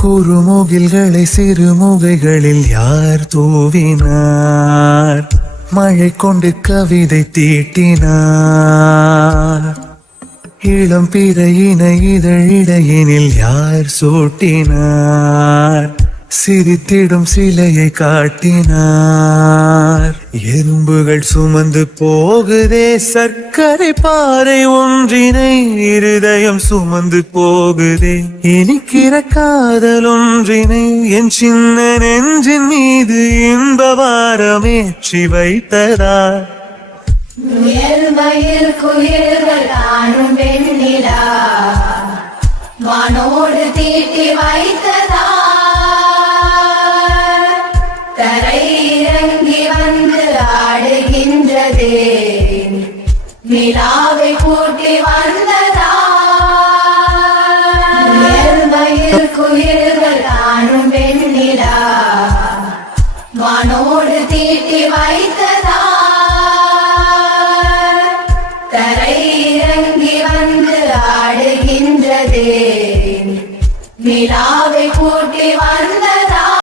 குறுமுகில்களை சிறுமுகைகளில் யார் தூவினார்? மழை கொண்டு கவிதை தீட்டினார். இளம் பிறையின இதழிடையினில் யார் சூட்டினார்? சிரித்திடும் சிலையை காட்டினார். எறும்புகள் சுமந்து போகுதே சர்க்கரை பாறை ஒன்றினை, இருதயம் சுமந்து போகுதே இனிக்கிற காதல் ஒன்றினை. என் சின்ன நெஞ்சின் மீது இன்ப வாரமேற்றி வைத்ததார். உயர்மயில் குயில்கள் காணும் வெண்ணிலா, வானோடு தீட்டி வைத்ததா. தரை இறங்கி வந்து ஆடுகின்றதே, நிலாவை கூட்டி வந்ததா. உயர்மயில் குயில்கள் காணும் வெண்ணிலா, வானோடு தீட்டி வைத்ததா. தரை இறங்கி வந்து ஆடுகின்றதே, நிலாவை கூட்டி வந்த